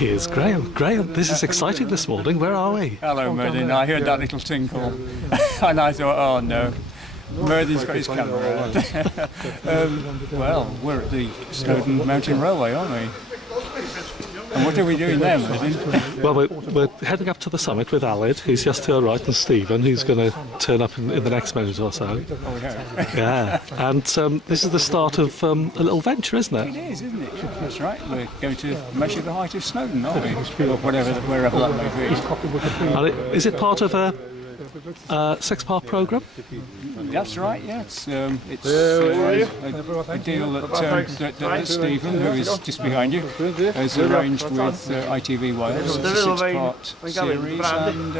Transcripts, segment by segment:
Here's Graham. Graham, this is exciting this morning. Where are we? Hello, Merlin. I heard that little tinkle and I thought, oh no, Merlin's got his camera out. Well, we're at the Snowdon Mountain Railway, aren't we? And what are we doing there, Merlin? Well, we're heading up to the summit with Aled. He's just to our right, and Stephen, who's going to turn up in the next minute or so. Oh, we hope. Yeah, and this is the start of a little venture, isn't it? It is, isn't it? Yeah, that's right. We're going to measure the height of Snowdon, aren't we? Or wherever that may be. And is it part of a 6-part programme? That's right, yeah. It's a deal that Stephen, who is just behind you, has arranged with ITV Wales. It's a 6-part series, and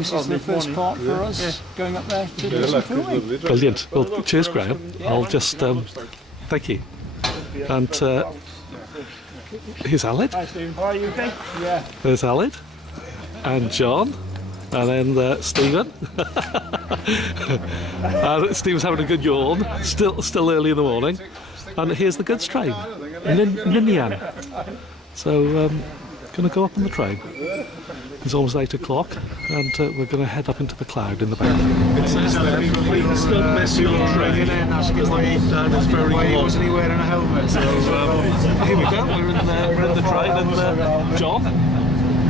this is the first part for us going up there to do some filming. Brilliant. Well, cheers, Graham. I'll just thank you. And here's Aled. Hi, Stephen. How are you, okay? Yeah. There's Aled. And John. And then Stephen. Stephen's having a good yawn. Still early in the morning. And here's the goods train, Ninian. So going to go up on the train. It's almost 8 o'clock, and we're going to head up into the cloud in the back. It says there, please don't miss your train. Because the walk down is very long. Wasn't he wearing a helmet? So here we go. We're in the train, and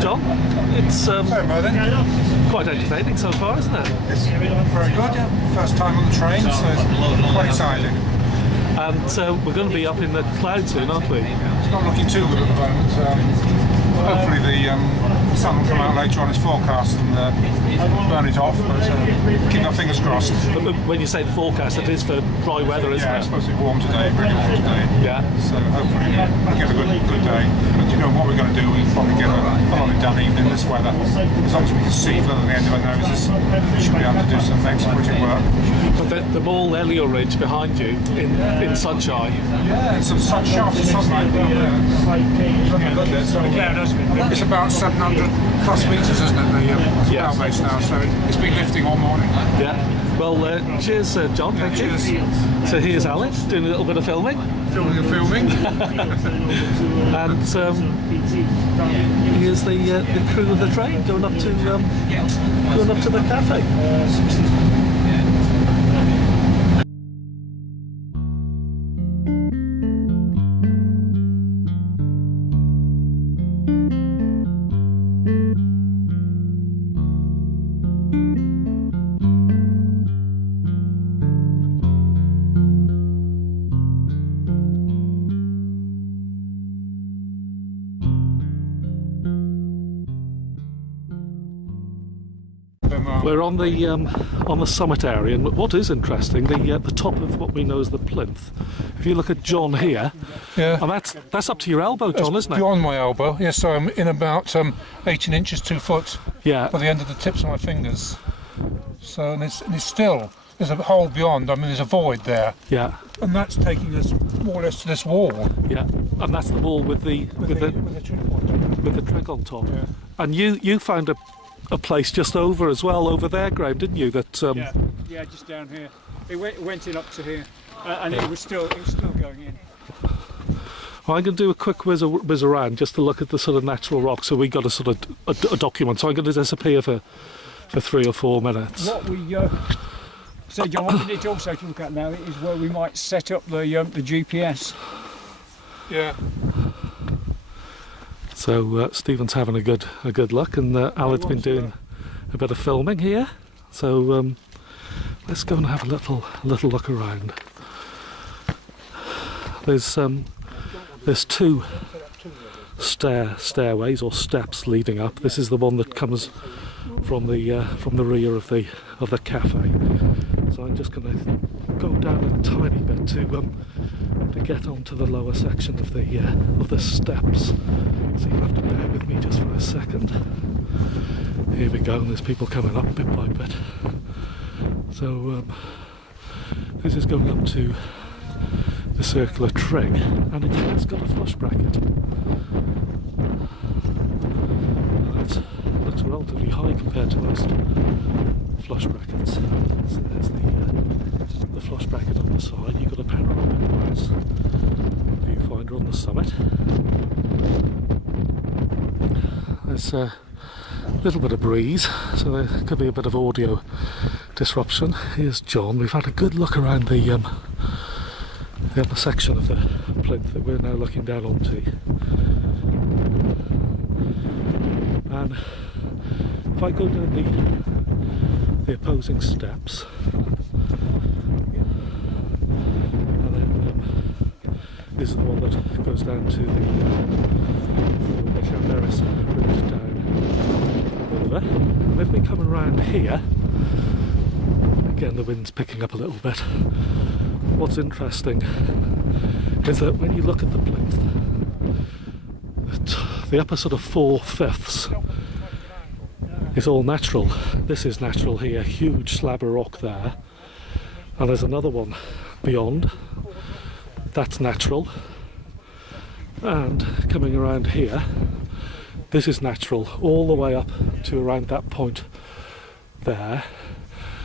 John, it's quite entertaining so far, isn't it? It's very good, yeah. First time on the train, so it's quite exciting. And we're going to be up in the cloud soon, aren't we? It's not looking too good at the moment. Hopefully the sun will come out later on its forecast and burn it off, but keep our fingers crossed. But when you say the forecast, it is for dry weather, isn't it? Yeah, it's supposed to be warm today, really warm today. Yeah. So hopefully we'll get a good day. But you know what we're going to do, we'll probably get a lot of it done even in this weather. As long as we can see further than the end of our noses, we should be able to do some exploiting work. But the Mall Elliot Ridge behind you in sunshine. Yeah, and some shafts of sunlight down there. It's about 700 plus metres, isn't it, the rail base now, so it's been lifting all morning. Yeah. Well, cheers, John, thank you. So here's Alex doing a little bit of filming. Filming. And here's the crew of the train going up to the cafe. We're on the summit area, and what is interesting, the top of what we know as the plinth. If you look at John here, yeah, and that's up to your elbow, John, isn't it? Beyond my elbow, yes. So I'm in about 18 inches, 2 foot. Yeah. By the end of the tips of my fingers. So and it's still there's a hole beyond. I mean, there's a void there. Yeah. And that's taking us more or less to this wall. Yeah. And that's the wall with the trig on top. Yeah. And you found a place just over there, Graham, didn't you? That yeah, just down here. It went in up to here, and it was still going in. Well, I'm going to do a quick whiz around just to look at the sort of natural rock. So we got a sort of a document. So I'm going to disappear for 3 or 4 minutes. What we so John, what we need to also look at now is where we might set up the GPS. Yeah. So Stephen's having a good look, and Alan's been doing a bit of filming here. So let's go and have a little look around. There's 2 stairways or steps leading up. This is the one that comes from the rear of the cafe. So I'm just going to go down a tiny bit to get onto the lower section of the steps. So you'll have to bear with me just for a second. Here we go, and there's people coming up bit by bit. So this is going up to the circular trig, and it has got a flush bracket. That looks relatively high compared to most flush brackets. So there's the flush bracket on the side. You've got a panoramic glass viewfinder on the summit. there's a little bit of breeze, so there could be a bit of audio disruption. Here's John. We've had a good look around the upper section of the plinth that we're now looking down onto. And if I go down the opposing steps, and then this is the one that goes down to the Llanberis route down Wyddfa. And if we come around here, again the wind's picking up a little bit. What's interesting is that when you look at the plinth, the upper sort of 4/5 is all natural. This is natural here, huge slab of rock there, and there's another one beyond, that's natural, and coming around here, this is natural all the way up to around that point there,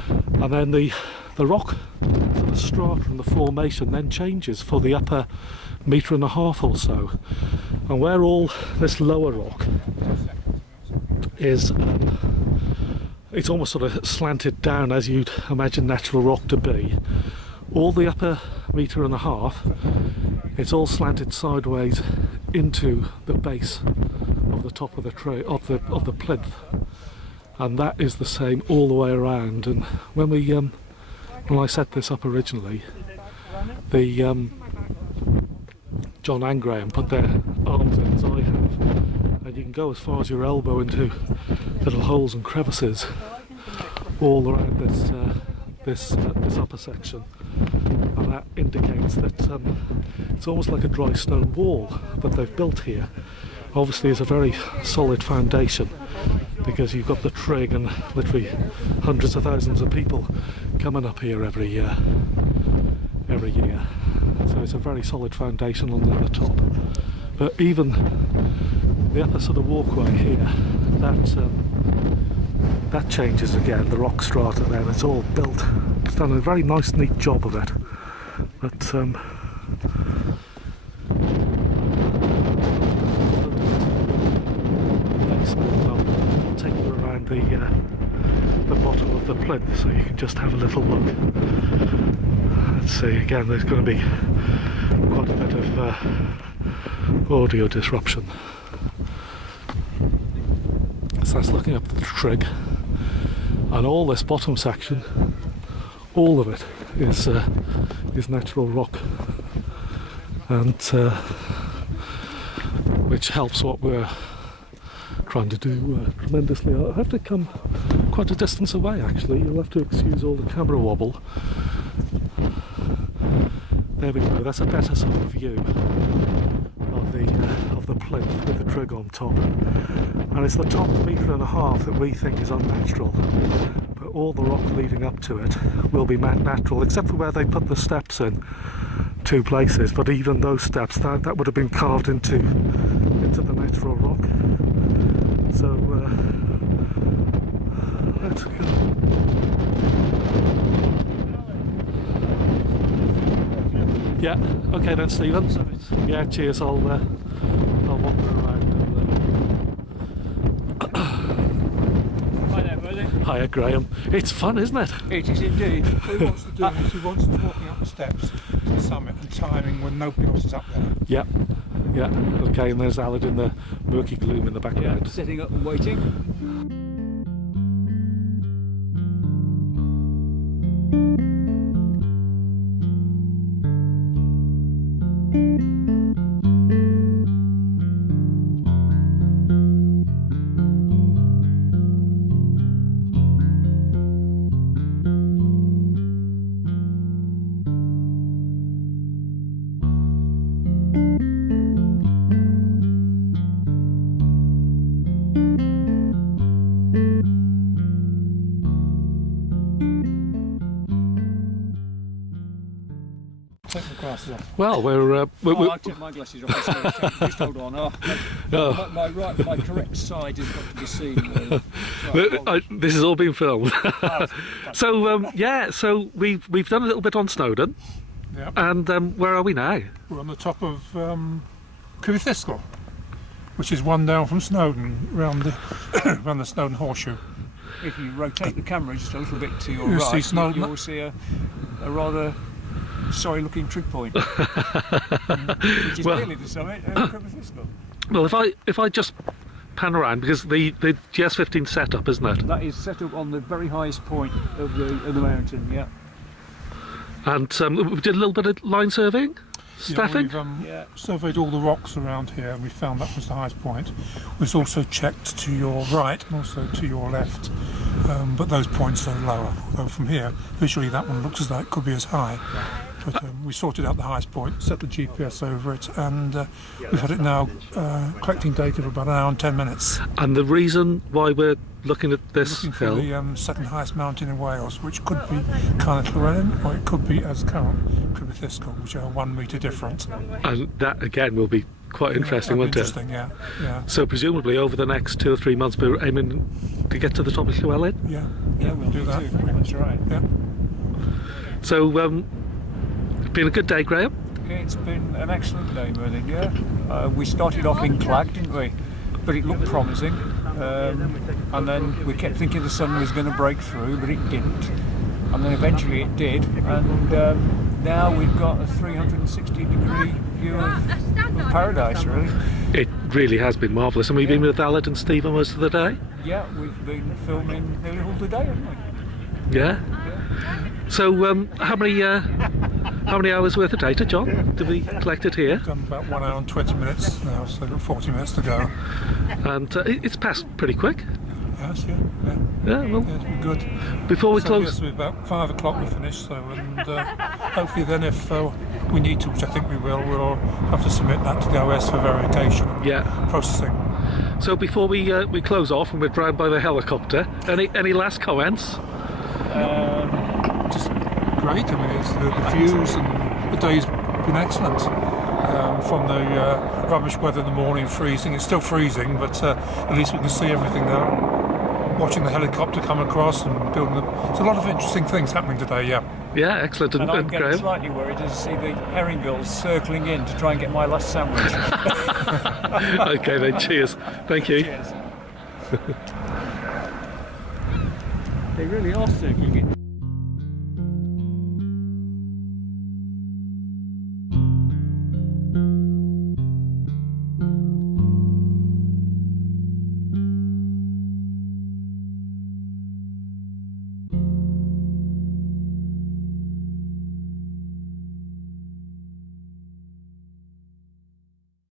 and then the rock sort of strata and the formation then changes for the upper 1.5 meters or so, and where all this lower rock is, it's almost sort of slanted down as you'd imagine natural rock to be. All the upper 1.5 meters, it's all slanted sideways into the base of the top of the of the plinth, and that is the same all the way around. And when we when I set this up originally, the John and Graham put their arms in as I have, and you can go as far as your elbow into little holes and crevices all around this upper section, and that indicates that it's almost like a dry stone wall that they've built here. Obviously it's a very solid foundation, because you've got the trig and literally hundreds of thousands of people coming up here every year. So it's a very solid foundation on the top. But even the upper sort of walkway here, that changes again, the rock strata there, it's all built. It's done a very nice neat job of it. But I'll take you around the bottom of the plinth so you can just have a little look. Let's see, again there's going to be quite a bit of audio disruption. So that's looking up the trig, and all this bottom section, all of it is natural rock, and which helps what we're trying to do tremendously. I'll have to come quite a distance away actually, you'll have to excuse all the camera wobble. There we go, that's a better sort of view of the plinth with the trig on top, and it's the top 1.5 meters that we think is unnatural, but all the rock leading up to it will be natural, except for where they put the steps in 2 places, but even those steps that would have been carved into the natural rock. So let's go. Yeah, okay then, Stephen. Yeah, cheers. I'll wander around. Hi there, buddy. Hiya, Graham. It's fun, isn't it? It is indeed. What he wants to do is he wants us walking up the steps to the summit and timing when nobody else is up there. Yeah. Yeah. Okay, and there's Alad in the murky gloom in the background. Sitting up and waiting. Take the glasses off. Well, we're I took my glasses off. Just hold on. My correct side has got to be seen. this has all been filmed. So yeah, so we've done a little bit on Snowdon, Yep. and where are we now? We're on the top of Crib y Ddysgl. which is one down from Snowdon, round the round the Snowdon horseshoe. If you rotate the camera just a little bit to your You'll right, see Snowdon. you'll see a rather sorry-looking trig point, which is Well- really the summit of Crib y Ddysgl. Well, if I just pan around, because the GS15 setup, isn't it? That is set up on the very highest point of the mountain. Yeah. And we did a little bit of line surveying, staffing. Yeah, we've Yeah. surveyed all the rocks around here, and we found that was the highest point. We've also checked to your right and also to your left, but those points are lower. Although from here, visually, that one looks as though it could be as high. But we sorted out the highest point, set the GPS over it, and we've had it now collecting data for about an hour and 10 minutes. And the reason why we're looking at this Looking for hill, the second highest mountain in Wales, which could be Carnarvon, or it could be, as current, Crib y Ddysgl, which are 1 metre different. and that again will be quite interesting, won't it? Interesting, yeah, yeah, So presumably over the next 2 or 3 months we're aiming to get to the top of Llywelyn. yeah. Yeah, we'll do that. too. That's right. Yeah. So it's been a good day, Graham. It's been an excellent day, Merlin. Yeah. We started off in Clag, didn't we? But it looked promising, and then we kept thinking the sun was going to break through, but it didn't. And then eventually it did, and now we've got a 360-degree view of paradise, really. It really has been marvellous, and we've been with Aled and Steve most of the day. Yeah, we've been filming nearly all the day, haven't we? Yeah. So how many hours worth of data, John, did we collect it here? Done about 1 hour and 20 minutes now, so we've got 40 minutes to go. And it's passed pretty quick. Yes, yeah, yeah. Yeah, well, Yeah, it's been good. before we So close... yes, about 5 o'clock we finish, so, and hopefully then if we need to, which I think we will, we'll have to submit that to the OS for verification and Yeah. processing. So before we close off and we're drowned by the helicopter, any last comments? Just great, I mean, it's the views and the day's been excellent. From the rubbish weather in the morning, freezing, it's still freezing, but at least we can see everything now. Watching the helicopter come across and building there's a lot of interesting things happening today, yeah. Yeah, excellent. And I'm And getting Graham? slightly worried as I see the herring gulls circling in to try and get my last sandwich. Okay then, cheers. Thank you. Cheers. They really are circling in.